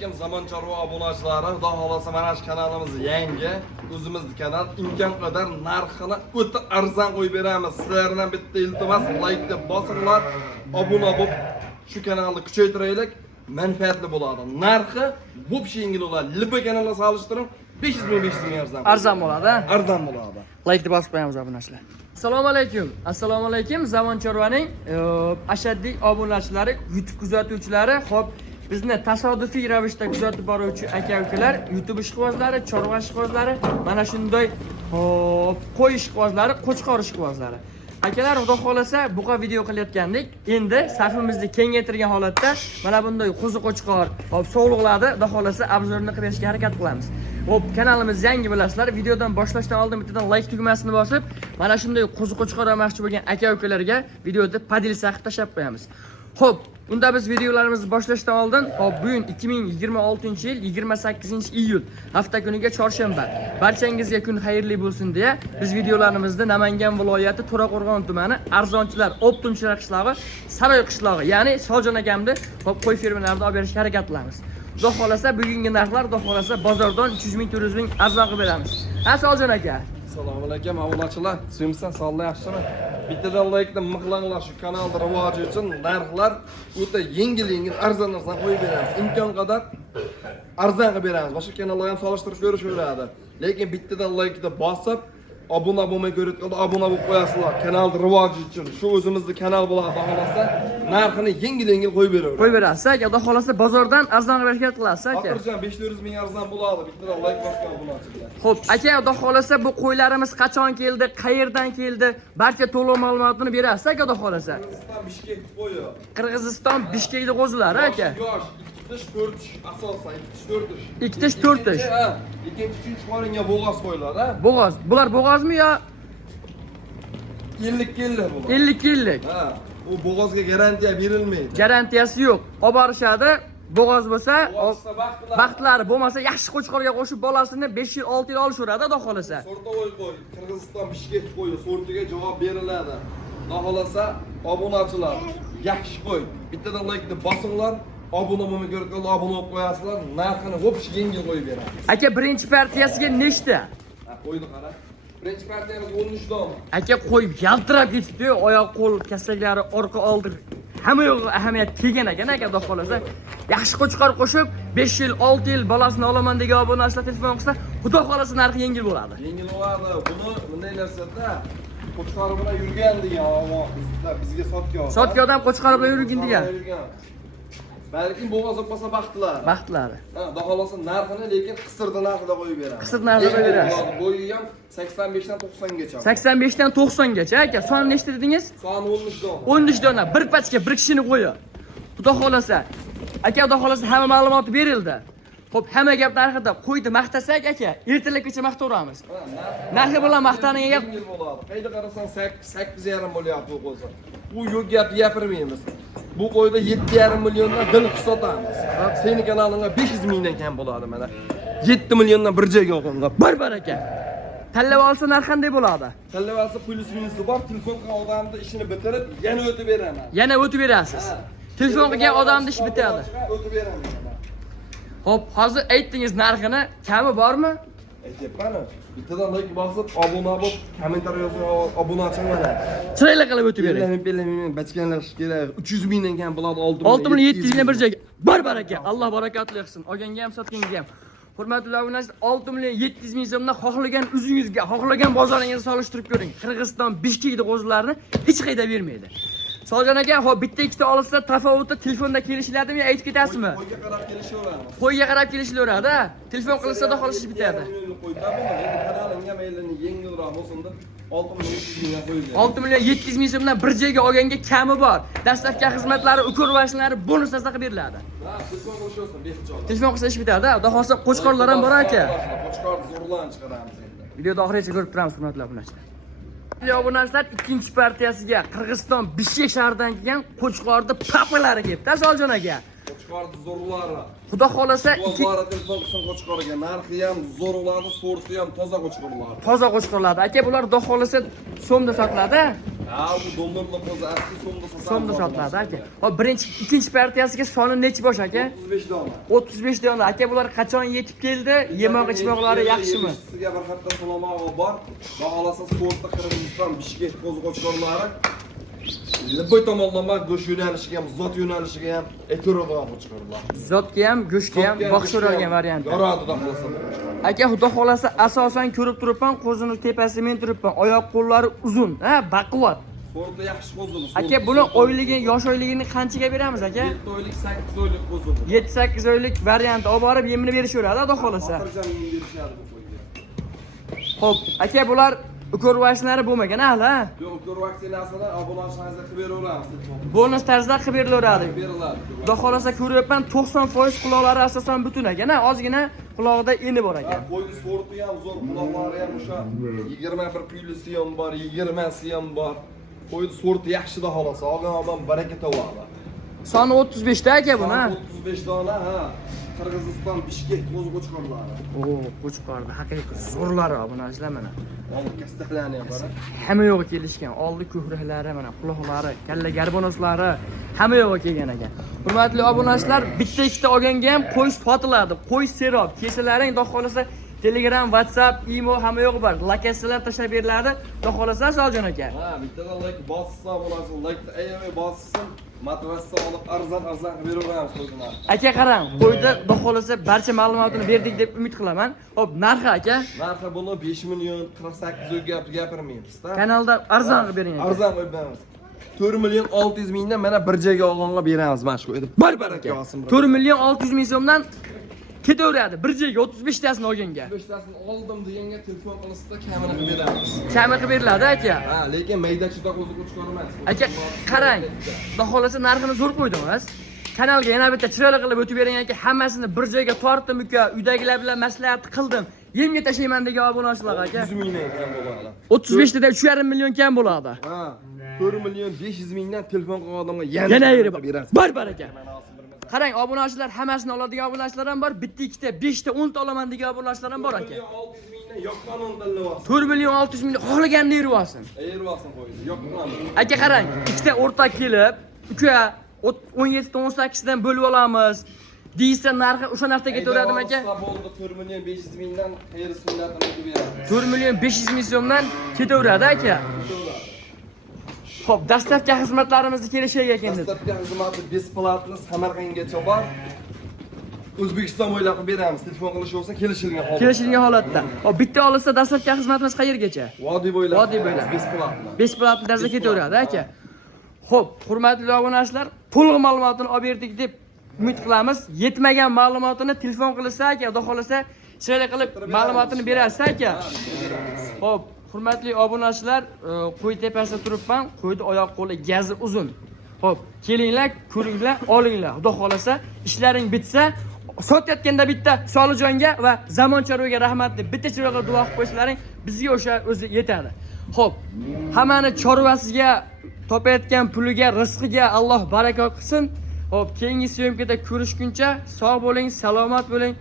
Zaman Chorva obunachilari, xudo xolasa mana shu kanalimiz yangi, o'zimizning kanal, imkon qadar narxini o'ta arzon qo'yib beramiz. Sizlardan bitta iltimos, like deb bosinglar, obuna bo'lib shu kanalni kuchaytiraylik, manfaatli bo'ladi. Narxi bo'pshi yengil bo'ladi. Lipa kanalga solishtiring, 500 ming arzon. Arzon bo'ladi. Arzon bo'ladi. Like deb bosib qo'yamiz obunachilar. Assalomu alaykum. Assalomu alaykum. Zamon Chorvaning ashaddiy obunachilari, YouTube kuzatuvchilari, xo'p, bizni tasodifiy ravishda kuzatib boruvchi aka-ukalar, YouTube ishqibozlari, chorva ishqibozlari, mana shunday qo'y ishqibozlari, qo'chqor ishqibozlari. Akalar, xudo xolasa buqa video qilayotgandik. Endi safimizni kengaytirgan holatda mana bunday qo'zi-qo'chqor, hop, sog'liqlarni xudo xolasa obzorini qilib berishga harakat qilamiz. Hop, kanalimiz yangi bilasizlar. Videodan boshlashdan oldin bittadan like tugmasini bosib, mana shunday qo'zi-qo'chqor olmoqchi bo'lgan aka-ukalarga videoda padilsa qilib tashab qo'yamiz. Hop, unda biz videolarimizni boshlashdan oldin, hop, bugun 2026-yil 28-iyul hafta kuniga chorshanba. Barchangizga kun xayrli bo'lsin deya biz videolarimizni Namangan viloyati To'raqo'rg'on tumani Arzonchilar Optimchilar qishlog'i, Saroy qishlog'i, ya'ni Soljon akamni hop qo'y fermalarida olib berishga harakat qilamiz. Xudo xolasa bugungi narxlar, xudo xolasa bozordan 300 ming 400 ming arzon qilib beramiz. Ha, Soljon aka. Assalomu alaykum, obunachilar. Suyimsan, sog'lik yaxshimi? Bittadan like-ni mixlanglar, shu kanalda rivoji uchun narxlar o'ta yengil arzon qo'yib beramiz. Imkon qadar arzon qilib beramiz. Boshqa kanallarga ham solishtirib ko'rishaveradi. Lekin bittadan like-ni bosib, obuna bo'lmay ko'rayotganda obuna bo'lib qo'yasizlar. Kanalda rivoji uchun shu o'zimizning kanal bo'ladi, xohlasa narxini yengil qo'yib beraveramiz. Qo'yib berasiz aka, xudo xolasa bozordan arzon berishga qilasiz aka. Xotirjam 500 ming arzon bo'ladi. Bittadan like bosgan obunachilar. Xo'p, aka, xudo xolasa bu qo'ylarimiz qachon keldi, qayerdan keldi, barcha to'liq ma'lumotini berasiz aka, xudo xolasa. Qirg'iziston Bishkek qo'yi. Qirg'iziston Bishkekning qo'zilari aka. Yosh, 2-4 tish asosan, 2-4 tish. 2-4 tish. Ha, ikkinchi, uchinchi qoringa bo'g'oz qo'yiladi, ha? Bo'g'oz. Bular bo'g'ozmi yo 50 bu. 50. Ha, u bo'g'ozga garantiya berilmaydi. Garantiyasi yo'q. Olib borishadi. Bo'g'oz bo'lsa, baxtlari bo'lmasa, yaxshi qo'chqorga qo'shib bolasini 5 yil, 6 yil olishaveradi, xudo xolasa. Sortovoy qo'y, Qirg'iziston Bishkek qo'yi sortiga javob beriladi. Xudo xolasa, obunachilar, yaxshi qo'y. Bittadan like-ni bosinglar. Obuna bo'lmay ko'rib, obuna bo'lib qo'yasizlar, narxini o'pish yengil qo'yib beramiz. Aka, birinchi partiyasiga nechta? Ha, qo'yni qara. Birinchi partiyamiz 13 dona. Aka, qo'yib yaltirab ketdi, oyoq qo'l kasaklari, orqa oldi. Hamma yo'q ahamiyat kelgan ekan aka, xudo xolasa. Yaxshi qo'chqor qo'shib 5 yil, 6 yil bolasini olaman degan obunachilar telefon qilsa, xudo xolasa narxi yengil bo'ladi. Yengil bo'ladi. Buni bunday narsada qo'chqor bilan yurgan degan, bizga sotgan. Sotgan odam qo'chqor bilan yurgin degan. Balki bo'g'oz bo'lsa baxtlari. Baxtlari. Ha, xudo xolasa narxini lekin qisirda narxida qo'yib beramiz. Qisir narxida qo'yib beramiz. Bo'yi ham 85 dan 90 gacha. 85 dan 90 gacha aka. Soni nechta dedingiz? Soni 13 dona. 13 dona. Bir pachka bir kishini qo'yib. Xudo xolasa. Aka, xudo xolasa hamma ma'lumot berildi. Xo'p, hamma gap narxida qo'ydi maqtasak aka, ertalabgacha maqtaveramiz. Narxi bilan maqtaning gap bo'ladi. Qayda qarasan 8,5 bo'lyapti bu qo'zi. Bu yo'q gap gapirmaymiz. Bu qo'yda 7,5 milliondan dil sotamiz. Seni kanalingga 500 mingdan kam bo'ladi mana. 7 milliondan bir joyga o'qinga. Baraka. Tanlab olsa narx qanday bo'ladi? Tanlab olsa plyus minusi bor, telefon qilgan odamni ishini bitirib, yana o'tib beraman. Yana o'tib berasiz. Telefon qilgan odamni ish bitadi. O'tib beraman. Xo'p, hozir aytdingiz narxini, kami bormi? Aytyapman. Bittadan like bosib, obuna bo'lib, kommentariy yozib, obunachi mana. Chiroyli qilib o'tib bering. Bilaman, bachkanlar kerak. 300 mingdan kam bo'ladi, 6 million 700 ming bir joyga. Baraka. Alloh barakatli qilsin. Olganga ham, sotganga ham. Hurmatli obunachilar, 6 million 700 ming so'mdan xohlagan o'zingizga, xohlagan bozoringizga solishtirib ko'ring. Qirg'iziston Bishkekning qo'zlarini hech qayda bermaydi. Soljon aka, xo'p, bitta ikkita olsa tafovuti telefonda kelishiladimi, aytib ketasizmi? Qo'yga qarab kelishaveramiz. Qo'yga qarab kelishilaveradi. Telefon qilsa da xolasiz bitadi. Kanalingga maylini yengilroq bo'lsin deb 6 million 700 mingga qo'yib 6 million 700 ming so'mdan bir joyga olganga kami bor. Dastlabki xizmatlari, ukurvashlari bonus asosida beriladi. Ha, telefon qilishsin, behijob. Telefon qilsa ish bitadi. Xudo xolasa qo'chqorlar ham bor aka. Qo'chqor zo'rlan chiqaramiz endi. Videoda oxirigacha ko'rib turamiz, hurmatli obunachilar. Obunachilar, ikkinchi partiyasiga Qirg'iziston Bishkek shahridan kelgan qo'chqorni papalari kelibdi, Soljon aka. Qo'chqorni zo'rlari. Xudo xolasa Bozorda telefon qilsin qo'chqoriga, narxi ham zo'rlari, sorti ham toza qo'chqorlar. Toza qo'chqorlar. Aka, bular xudo xolasa so'mda sotiladi. Ha, bu dollarla qo'zi asli so'mda sotiladi aka. Hop, birinchi, ikkinchi partiyasiga soni nechi bosh aka? 35 dona. 35 dona. Aka, bular qachon yetib keldi? Yemoq ichmoqlari yaxshimi? Sizga bir hafta salomog'i bor. Xohlasa so'tda Qirg'iziston Bishkek qo'ziqochqorlari Boy tomonlama go'sht yo'nalishiga ham, zot yo'nalishiga ham e'tirof chiqardilar. Zotga ham, go'shtga ham, boqishirgan variant. Yoradi xudo xolasa. Aka, xudo xolasa asosan ko'rib turibman, qo'zini tepasida men turibman. Oyoq qo'llari uzun, ha, baquvvat. So'rda yaxshi qo'zini. Aka, buni oyligi, yosh oyligini qanchaga beramiz aka? 7 oylik, 8 oylik qo'zini. 7-8 oylik variant olib borib yemini berishaveradi, xudo xolasa. Xotirjam yem berishadi bu qo'yga. Xo'p, aka, bular ukorvashlari bo'lmagan hali, ha? Yo'q, ukur vaksinasini obunachingizga qilib beraveramiz. Bonus tarzda qilib berilaveradi. Beriladi. Xudo xolasa ko'ryapman, 90% quloqlari asosan butun ekan, ha? Ozgina quloqda eni bor ekan. Qo'yni sorti ham zo'r, quloqlari ham o'sha 21 plyusi ham bor, 20si ham bor. Qo'yni sorti yaxshida xolasa, olgan odam baraka topadi. Soni 35 ta aka buni, ha? 35 dona, ha. Qirg'iziston Bishkek qo'ziqochqorlari. Qo'chqorda haqiqiy zo'rlari buni ajla mana. Oldi kastahlani ham bor. Hamma yo'g'i kelishgan. Oldi ko'hraklari, mana quloqlari, kalla garbonoslari hamma yo'g'i kelgan ekan. Hurmatli obunachilar, bitta ikkita olganga ham qo'y sotiladi. Qo'y serob, kesalaring, xudo xolasa Telegram, WhatsApp, imo hamma yo'g'i bor. Lokatsiyalar tashlab beriladi. Xudo xolasa Soljon aka. Ha, bittadan like bossa bo'ladi, like ayamay bossin. Motivatsiya olib arzon beraveramiz qo'yni. Aka qarang, qo'yda xudo xolasa barcha ma'lumotni berdik deb umid qilaman. Xo'p, narxi aka? Narxi buni 5 million 48 gapirmaymiz-da. Kanalda arzon qilib bering aka. Arzon qilib beramiz. 4 million 600 mingdan mana bir joyga olganga beramiz mana shu. Baraka olsin. 4 million 600 ming so'mdan ketaveradi. Bir joyga 35 tasini olganga. 35 tasini oldim deganga telefon qilishda kamini qilib beramiz. Kami qilib beriladi aka. Ha, lekin maydachida qo'ziq chiqarmaymiz. Aka, qarang. Xudo xolasa narxini zo'r qo'ydingiz. Kanalga yana bitta chiroyli qilib o'tib bering aka. Hammasini bir joyga tortdim uka. Uydagilar bilan maslahat qildim. Yemga tashlayman degan obunachilar aka. 100 mingdan kam bo'ladi. 35 tada 3,5 million kam bo'ladi. Ha, 4 million 500 mingdan telefon qilgan odamga Yana yeri bar aka. Qarang, obunachilar hammasini oladigan obunachilar ham bor. Bitta, ikkita, 5 ta, 10 ta olaman degan obunachilar ham bor aka. 600 mingdan yoqqan o'ndanlayapsiz. 4 million 600 ming xohlaganini yurib olsin. Yurib olsin qo'ydi. Yoqqan. Aka qarang, ikkita o'rtak kelib, uka 17 ta 18 dan bo'lib olamiz. Deysa narxi o'sha narxda ketaveradimi aka? Bo'ldi 4 million 500 mingdan xayr sunnatini qilib beramiz. 4 million 500 ming so'mdan ketaveradi aka. Xo'p, dastlabki xizmatlarimizni kelishiga endi. Dastlabki xizmati besplatni Samarqandgacha bor. O'zbekiston bo'ylab qilib beramiz. Telefon qilish bo'lsa kelishilgan holatda. Kelishilgan holatda. Hop, bitta olsa dastlabki xizmatimiz qayergacha? Vodiy bo'ylab. Vodiy bo'ylab. Besplatni. Besplatni tarzda ketaveradi aka. Xo'p, hurmatli obunachilar, to'liq ma'lumotni olib berdik deb umid qilamiz. Yetmagan ma'lumotini telefon qilsa aka, xudo xolasa chiroyli qilib ma'lumotini berasiz aka. Xo'p, hurmatli obunachilar, qo'y tepasida turibman. Qo'yni oyoq qo'li gazi uzun. Xo'p, kelinglar, ko'ringlar, olinglar. Xudo xolasa ishlaring bitsa, sotayotganda bitta Solijonga va Zamon Chorvaga rahmat deb bitta chiroyli duo qilib qo'ysalaring, bizga o'sha o'zi yetadi. Xo'p, hammani chorvasiga, topayotgan puliga, rizqiga Alloh baraka qilsin. Xo'p, keyingi syomkada ko'rishguncha sog' bo'ling, salomat bo'ling.